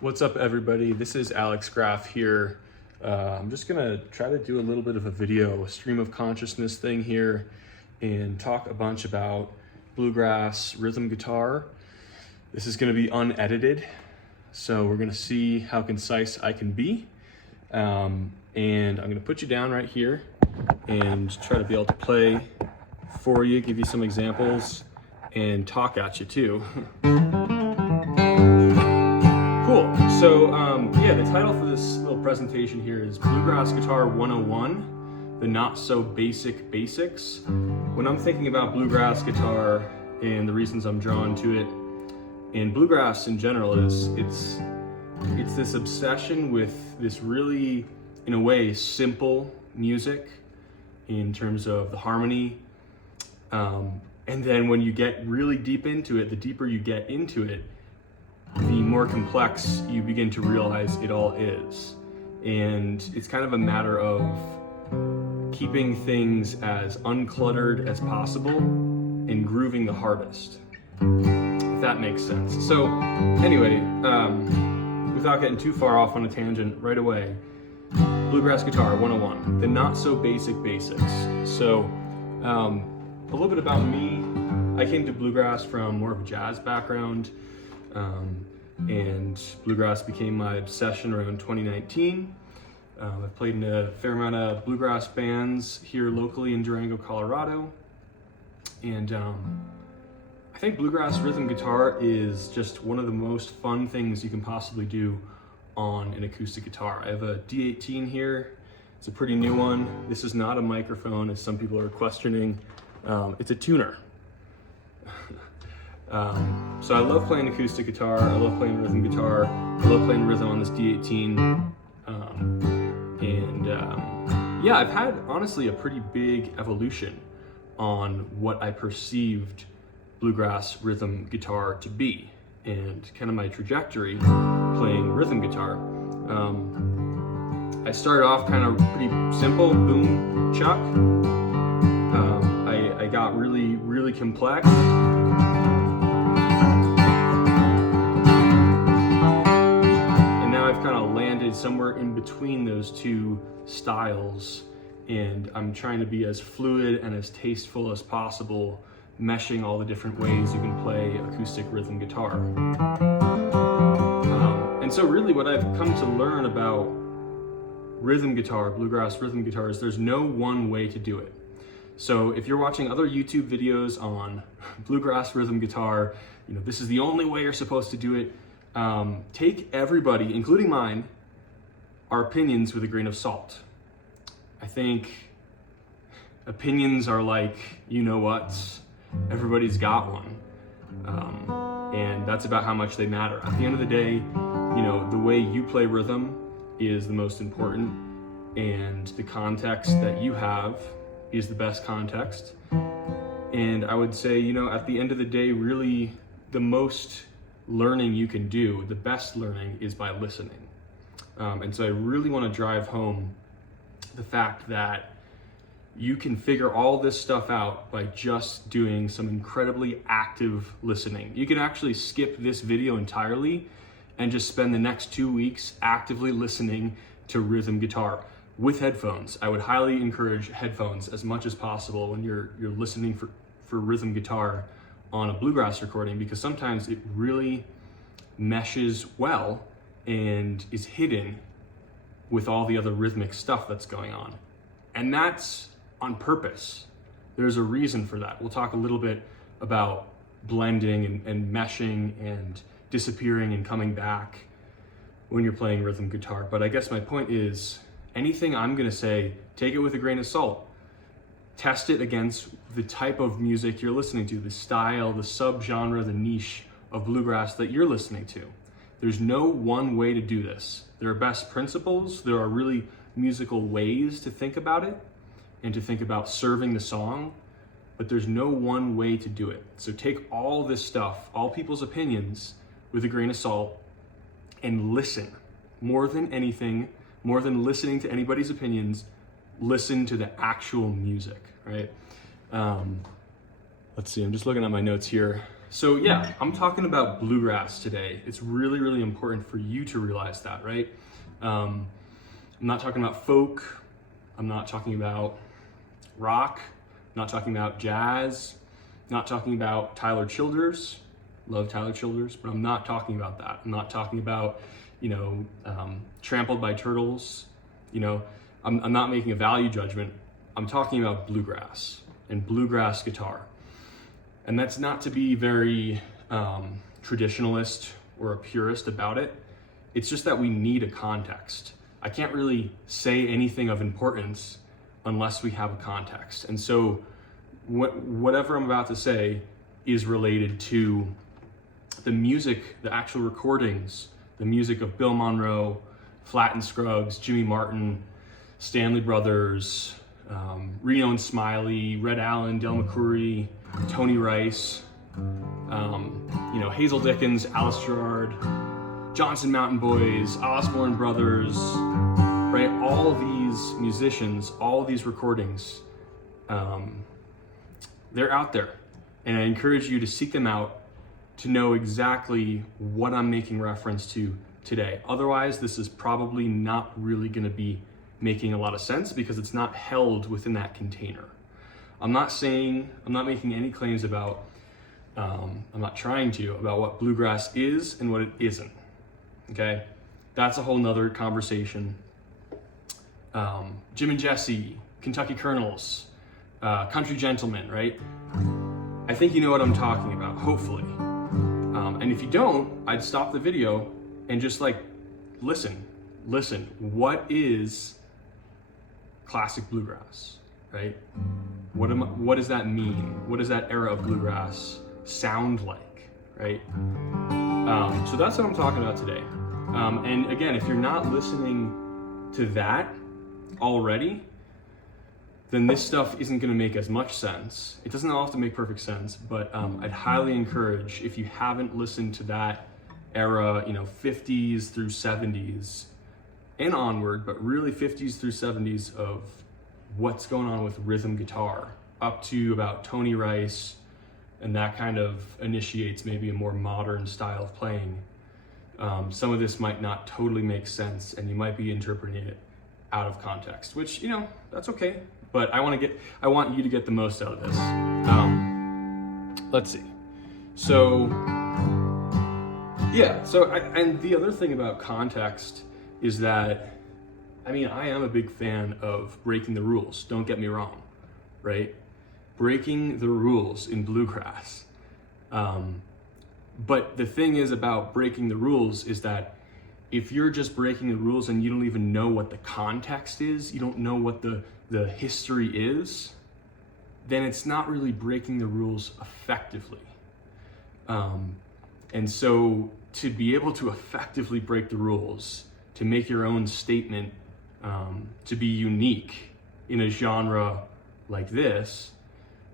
What's up, everybody? This is Alex Graff here. I'm just gonna try to do a little bit of a video, a stream of consciousness thing here, and talk a bunch about bluegrass rhythm guitar. This is gonna be unedited, so we're gonna see how concise I can be. And I'm gonna put you down right here and try to be able to play for you, give you some examples, and talk at you too. Cool. So yeah, the title for this little presentation here is Bluegrass Guitar 101, the not so basic basics. When I'm thinking about bluegrass guitar and the reasons I'm drawn to it, and bluegrass in general, it's this obsession with this really, in a way, simple music in terms of the harmony. And then when you get really deep into it, the deeper you get into it, the more complex you begin to realize it all is. And it's kind of a matter of keeping things as uncluttered as possible and grooving the hardest, if that makes sense. So anyway, without getting too far off on a tangent right away, Bluegrass Guitar 101, the not so basic basics. So a little bit about me. I came to bluegrass from more of a jazz background. And bluegrass became my obsession around 2019. I've played in a fair amount of bluegrass bands here locally in Durango, Colorado. And I think bluegrass rhythm guitar is just one of the most fun things you can possibly do on an acoustic guitar. I have a D18 here. It's a pretty new one. This is not a microphone, as some people are questioning. It's a tuner. So I love playing acoustic guitar, I love playing rhythm guitar, I love playing rhythm on this D18, yeah, I've had honestly a pretty big evolution on what I perceived bluegrass rhythm guitar to be, and kind of my trajectory playing rhythm guitar. I started off kind of pretty simple, boom, chuck. I got really complex. Somewhere in between those two styles, and I'm trying to be as fluid and as tasteful as possible, meshing all the different ways you can play acoustic rhythm guitar. And so really what I've come to learn about rhythm guitar, bluegrass rhythm guitar, is there's no one way to do it. So if you're watching other YouTube videos on bluegrass rhythm guitar, you know, this is the only way you're supposed to do it. Take everybody, including mine, our opinions with a grain of salt. I think opinions are like, you know what, everybody's got one. And that's about how much they matter. At the end of the day, you know, the way you play rhythm is the most important, and the context that you have is the best context. And I would say, you know, at the end of the day, really the most learning you can do, the best learning, is by listening. And so I really want to drive home the fact that you can figure all this stuff out by just doing some incredibly active listening. You can actually skip this video entirely and just spend the next 2 weeks actively listening to rhythm guitar with headphones. I would highly encourage headphones as much as possible when you're listening for rhythm guitar on a bluegrass recording, because sometimes it really meshes well and is hidden with all the other rhythmic stuff that's going on. And that's on purpose. There's a reason for that. We'll talk a little bit about blending and meshing and disappearing and coming back when you're playing rhythm guitar. But I guess my point is, anything I'm gonna say, take it with a grain of salt. Test it against the type of music you're listening to, the style, the subgenre, the niche of bluegrass that you're listening to. There's no one way to do this. There are best principles, there are really musical ways to think about it and to think about serving the song, but there's no one way to do it. So take all this stuff, all people's opinions, with a grain of salt, and listen. More than anything, more than listening to anybody's opinions, listen to the actual music, right? Let's see, I'm just looking at my notes here. So yeah, I'm talking about bluegrass today. It's really, really important for you to realize that, right? I'm not talking about folk. I'm not talking about rock. I'm not talking about jazz. I'm not talking about Tyler Childers. Love Tyler Childers, but I'm not talking about that. I'm not talking about, Trampled by Turtles. I'm not making a value judgment. I'm talking about bluegrass and bluegrass guitar. And that's not to be very traditionalist or a purist about it. It's just that we need a context. I can't really say anything of importance unless we have a context. And so whatever I'm about to say is related to the music, the actual recordings, the music of Bill Monroe, Flatt and Scruggs, Jimmy Martin, Stanley Brothers, Reno and Smiley, Red Allen, Del McCoury, Tony Rice, Hazel Dickens, Alice Gerrard, Johnson Mountain Boys, Osborne Brothers, right? All of these musicians, all of these recordings, they're out there. And I encourage you to seek them out to know exactly what I'm making reference to today. Otherwise, this is probably not really gonna be making a lot of sense because it's not held within that container. I'm not making any claims about, I'm not trying to, about what bluegrass is and what it isn't, okay? That's a whole nother conversation. Jim and Jesse, Kentucky Colonels, Country Gentlemen, right? I think you know what I'm talking about, hopefully. And if you don't, I'd stop the video and just listen. What is classic bluegrass, right? What does that mean? What does that era of bluegrass sound like, right? So that's what I'm talking about today. And again, if you're not listening to that already, then this stuff isn't going to make as much sense. It doesn't all have to make perfect sense, but I'd highly encourage, if you haven't listened to that era, 50s through 70s and onward, but really 50s through 70s of what's going on with rhythm guitar, up to about Tony Rice, and that kind of initiates maybe a more modern style of playing. Some of this might not totally make sense, and you might be interpreting it out of context, which, that's okay. But I want you to get the most out of this. Let's see. And the other thing about context is that, I am a big fan of breaking the rules. Don't get me wrong, right? Breaking the rules in bluegrass. But the thing is about breaking the rules is that if you're just breaking the rules and you don't even know what the context is, you don't know what the history is, then it's not really breaking the rules effectively. And so to be able to effectively break the rules, to make your own statement, to be unique in a genre like this,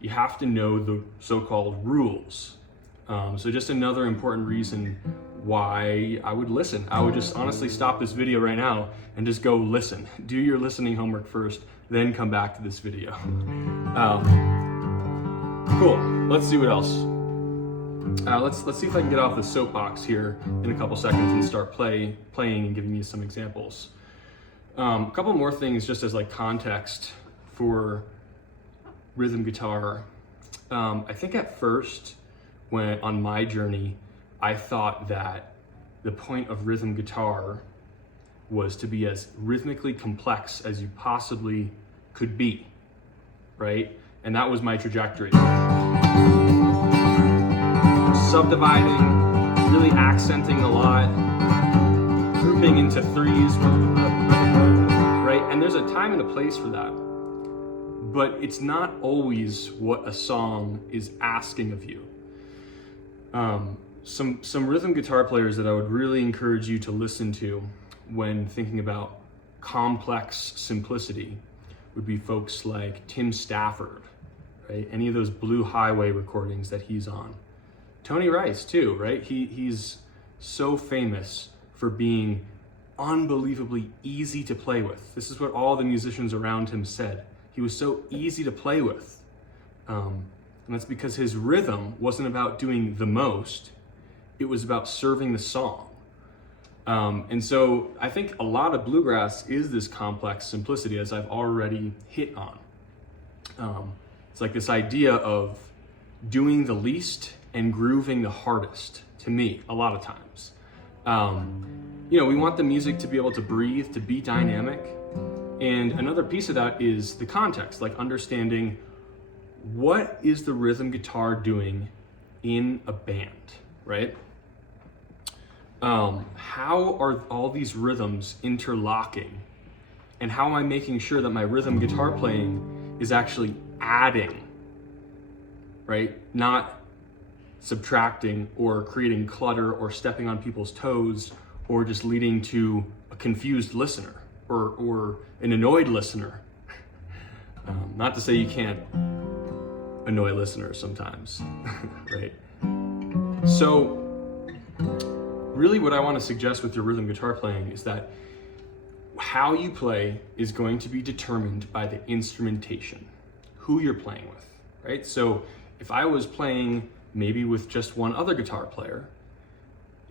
you have to know the so-called rules. So just another important reason why I would listen. I would just honestly stop this video right now and just go listen. Do your listening homework first, then come back to this video. Cool, let's see what else. Let's see if I can get off the soapbox here in a couple seconds and start playing and giving you some examples. A couple more things just as context for rhythm guitar. I think at first, when on my journey, I thought that the point of rhythm guitar was to be as rhythmically complex as you possibly could be, right? And that was my trajectory. Subdividing, really accenting a lot, grouping into threes, right? And there's a time and a place for that. But it's not always what a song is asking of you. Some rhythm guitar players that I would really encourage you to listen to when thinking about complex simplicity would be folks like Tim Stafford, right? Any of those Blue Highway recordings that he's on. Tony Rice too, right? He's so famous for being unbelievably easy to play with. This is what all the musicians around him said. He was so easy to play with. And that's because his rhythm wasn't about doing the most, it was about serving the song. And so I think a lot of bluegrass is this complex simplicity, as I've already hit on. It's like this idea of doing the least and grooving the hardest, to me, a lot of times. You know, we want the music to be able to breathe, to be dynamic. And another piece of that is the context, like understanding what is the rhythm guitar doing in a band, right? How are all these rhythms interlocking? And how am I making sure that my rhythm guitar playing is actually adding, right? Not subtracting or creating clutter or stepping on people's toes or just leading to a confused listener or an annoyed listener. Not to say you can't annoy listeners sometimes, right? So really what I want to suggest with your rhythm guitar playing is that how you play is going to be determined by the instrumentation, who you're playing with, right? So if I was playing maybe with just one other guitar player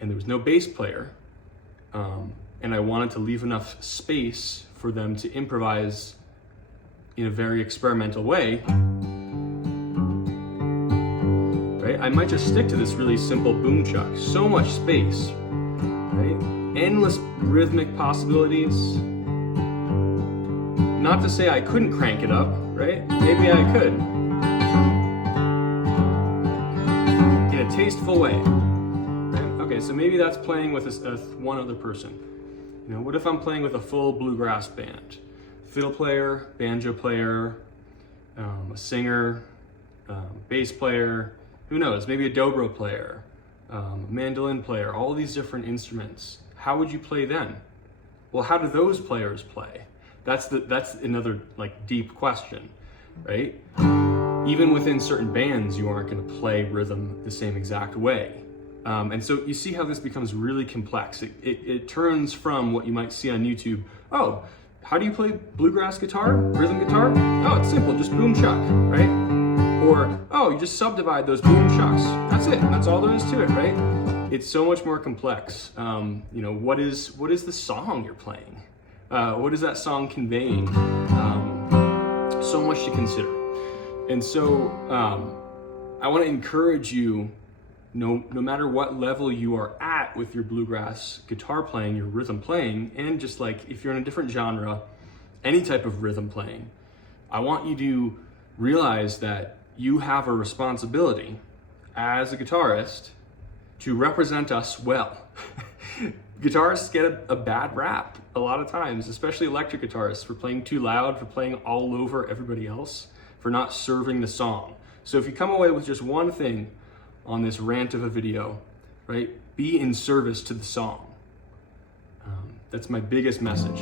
and there was no bass player, and I wanted to leave enough space for them to improvise in a very experimental way, right? I might just stick to this really simple boom chuck. So much space, right? Endless rhythmic possibilities. Not to say I couldn't crank it up, right? Maybe I could. In a tasteful way. Right? Okay, so maybe that's playing with one other person. You know, what if I'm playing with a full bluegrass band? Fiddle player, banjo player, a singer, bass player, who knows, maybe a dobro player, a mandolin player, all these different instruments. How would you play then? Well, how do those players play? That's another like deep question, right? Even within certain bands, you aren't going to play rhythm the same exact way. And so you see how this becomes really complex. It turns from what you might see on YouTube. Oh, how do you play bluegrass guitar, rhythm guitar? Oh, it's simple, just boom chuck, right? Or, oh, you just subdivide those boom chucks. That's it, that's all there is to it, right? It's so much more complex. You know, what is the song you're playing? What is that song conveying? So much to consider. And so I want to encourage you, no matter what level you are at with your bluegrass guitar playing, your rhythm playing, and just like if you're in a different genre, any type of rhythm playing, I want you to realize that you have a responsibility as a guitarist to represent us well. Guitarists get a bad rap a lot of times, especially electric guitarists, for playing too loud, for playing all over everybody else, for not serving the song. So if you come away with just one thing on this rant of a video, right? Be in service to the song. That's my biggest message.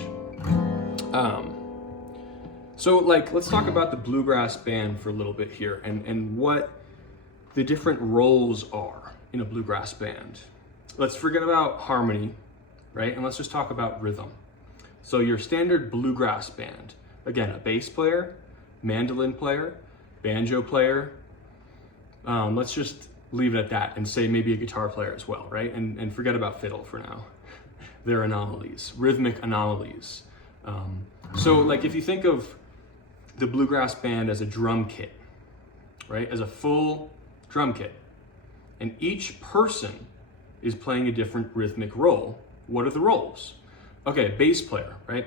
So like, let's talk about the bluegrass band for a little bit here and what the different roles are in a bluegrass band. Let's forget about harmony, right? And let's just talk about rhythm. So your standard bluegrass band, again, a bass player, mandolin player, banjo player. Let's just leave it at that and say maybe a guitar player as well, right? And forget about fiddle for now. They're anomalies, rhythmic anomalies. So like if you think of the bluegrass band as a drum kit, right? As a full drum kit, and each person is playing a different rhythmic role. What are the roles? Okay, bass player, right,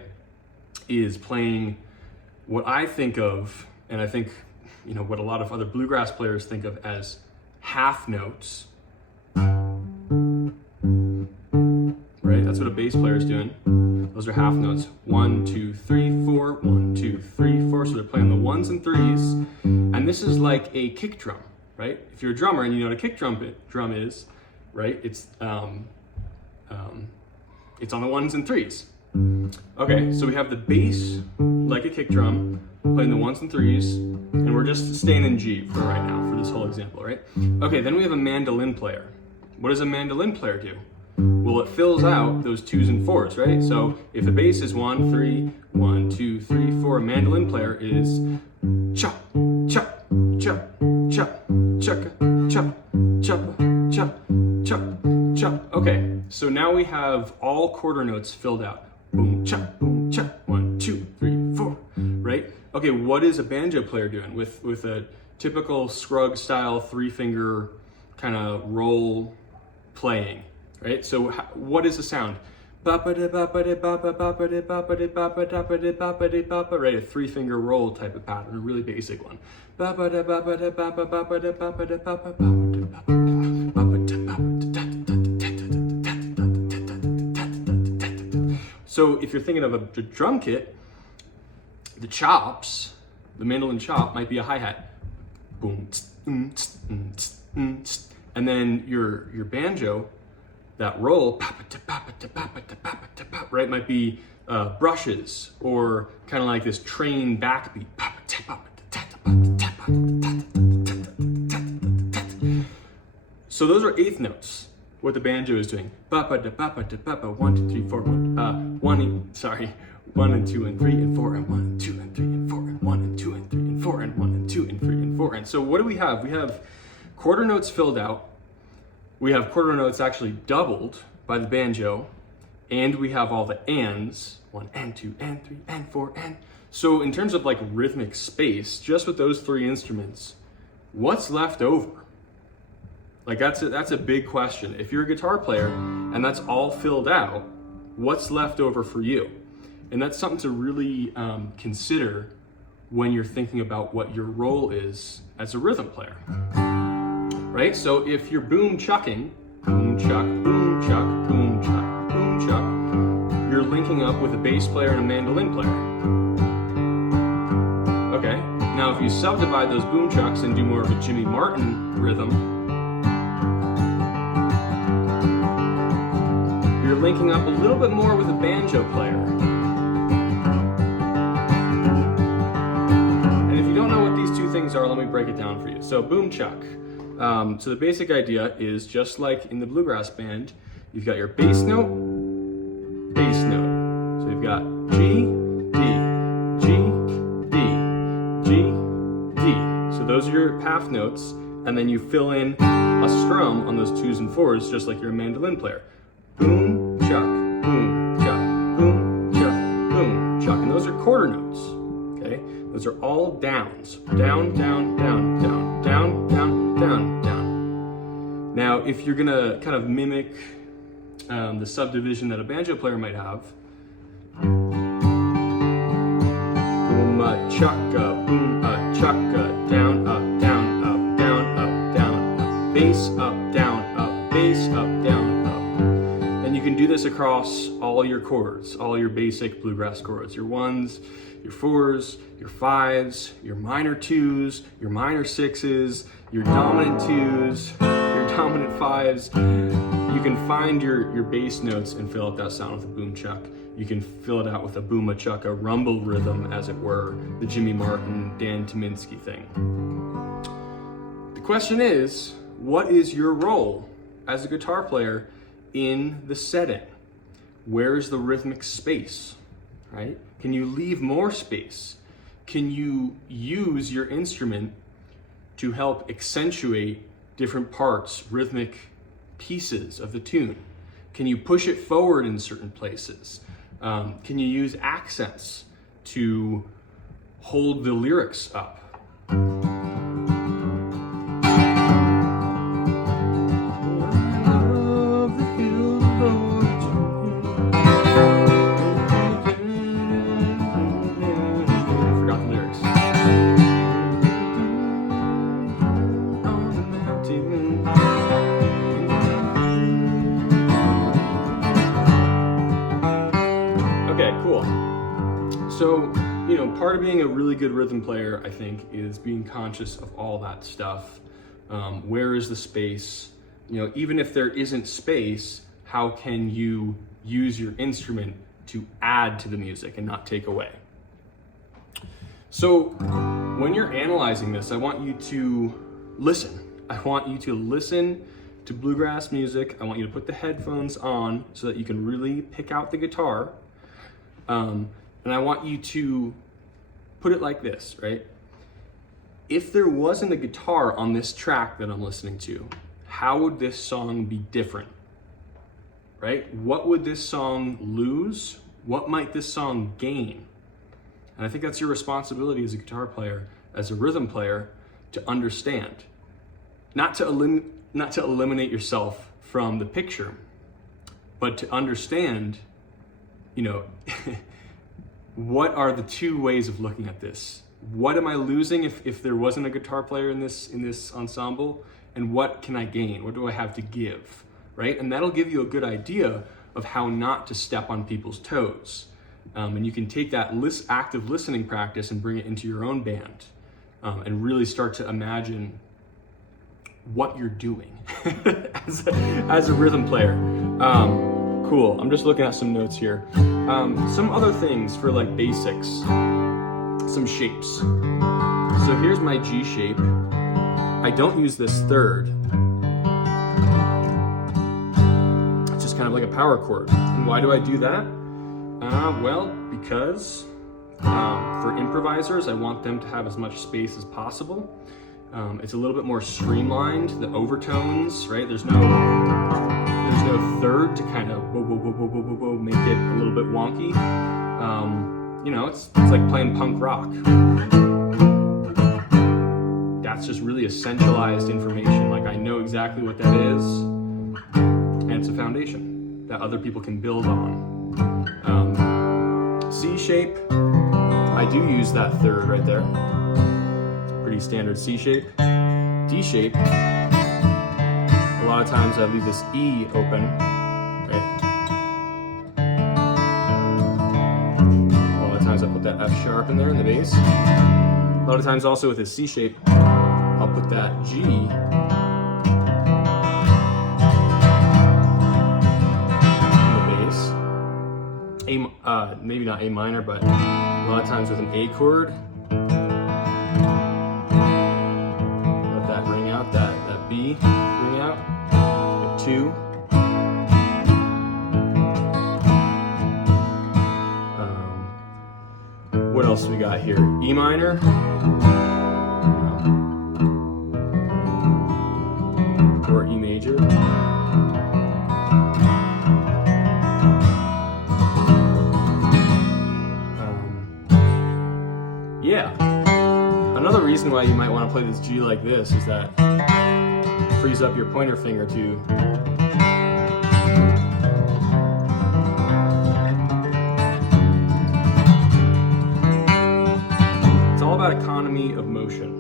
is playing what I think of, and I think, you know, what a lot of other bluegrass players think of as half notes, right? That's what a bass player is doing. Those are half notes. 1, 2, 3, 4, 1, 2, 3, 4. So they're playing the ones and threes. And this is like a kick drum, right? If you're a drummer and you know what a kick drum is, right? It's on the ones and threes. Okay, so we have the bass like a kick drum, playing the ones and threes, and we're just staying in G for right now, for this whole example, right? Okay, then we have a mandolin player. What does a mandolin player do? Well, it fills out those 2s and 4s, right? So if the bass is 1, 3, 1, 2, 3, 4, a mandolin player is chop, chop, chop, chop, So now we have all quarter notes filled out. Boom, cha, 1, 2, 3, 4, right? Okay, what is a banjo player doing with a typical Scruggs style 3-finger kind of roll playing, right? So what is the sound? Right, a 3-finger roll type of pattern, a really basic one. So if you're thinking of a drum kit, the chops, the mandolin chop might be a hi-hat. Boom, and then your banjo, that roll, right, might be brushes or kind of like this train backbeat. So those are eighth notes. What the banjo is doing. 1, 2, 3, 4, 1 and 2 and 3 and 4 and 1 and 2 and 3 and 4 and 1 and 2 and 3 and 4 and 1 and 2 and 3 and 4. And so what do we have? We have quarter notes filled out. We have quarter notes actually doubled by the banjo, and we have all the ands, 1 and 2 and 3 and 4 and. So in terms of like rhythmic space, just with those 3 instruments, what's left over? Like that's a big question. If you're a guitar player and that's all filled out, what's left over for you? And that's something to really consider when you're thinking about what your role is as a rhythm player, right? So if you're boom chucking, boom chuck, boom chuck, boom chuck, boom chuck, you're linking up with a bass player and a mandolin player. Okay, now if you subdivide those boom chucks and do more of a Jimmy Martin rhythm, you're linking up a little bit more with a banjo player. And if you don't know what these two things are, let me break it down for you. So boom chuck. So the basic idea is just like in the bluegrass band, you've got your bass note, bass note. So you've got G, D, G, D, G, D. So those are your half notes, and then you fill in a strum on those 2s and 4s, just like you're a mandolin player. Boom, chuck, boom, chuck, boom, chuck, boom, chuck. And those are quarter notes, okay? Those are all downs. Down, down, down, down, down, down, down, down. Now, if you're gonna kind of mimic the subdivision that a banjo player might have, boom, chukka, down, up, down, up, down, up, down, up, bass, up, down, up, bass, up, down, up. And you can do this across all your chords, all your basic bluegrass chords, your 1s, your 4s, your 5s, your minor 2s, your minor 6s, your dominant 2s, your dominant 5s. You can find your bass notes and fill out that sound with a boom chuck. You can fill it out with a boom chuck, a rumble rhythm, as it were, the Jimmy Martin, Dan Tyminski thing. The question is, what is your role as a guitar player in the setting? Where is the rhythmic space, right? Can you leave more space? Can you use your instrument to help accentuate different parts, rhythmic pieces of the tune? Can you push it forward in certain places? Can you use accents to hold the lyrics up? So, part of being a really good rhythm player, I think, is being conscious of all that stuff. Where is the space? Even if there isn't space, how can you use your instrument to add to the music and not take away? So, when you're analyzing this, I want you to listen. I want you to listen to bluegrass music. I want you to put the headphones on so that you can really pick out the guitar. And I want you to put it like this, right? If there wasn't a guitar on this track that I'm listening to, how would this song be different? right? What would this song lose? What might this song gain? And I think that's your responsibility as a guitar player, as a rhythm player, to understand. Not to eliminate yourself from the picture, but to understand, you know, what are the two ways of looking at this? What am I losing if there wasn't a guitar player in this ensemble? And what can I gain? What do I have to give, right? And that'll give you a good idea of how not to step on people's toes. And you can take that active listening practice and bring it into your own band, and really start to imagine what you're doing as a rhythm player. Cool, I'm just looking at some notes here. Some other things for like basics, some shapes. So here's my G shape. I don't use this third. It's just kind of like a power chord. And why do I do that? Well, because for improvisers, I want them to have as much space as possible. It's a little bit more streamlined, the overtones, right? There's no third to kind of make it a little bit wonky. You know, it's like playing punk rock. That's just really essentialized information. Like I know exactly what that is, and it's a foundation that other people can build on. C shape, I do use that third right there. Pretty standard C shape. D shape, a lot of times I leave this E open, right? A lot of times I put that F sharp in there in the bass. A lot of times also with this C shape, I'll put that G in the bass. Maybe not A minor, but a lot of times with an A chord. Let that ring out, that B ring out. Get 2. What else we got here? E minor. Or E major. Yeah. Another reason why you might want to play this G like this is that it frees up your pointer finger to it's all about economy of motion.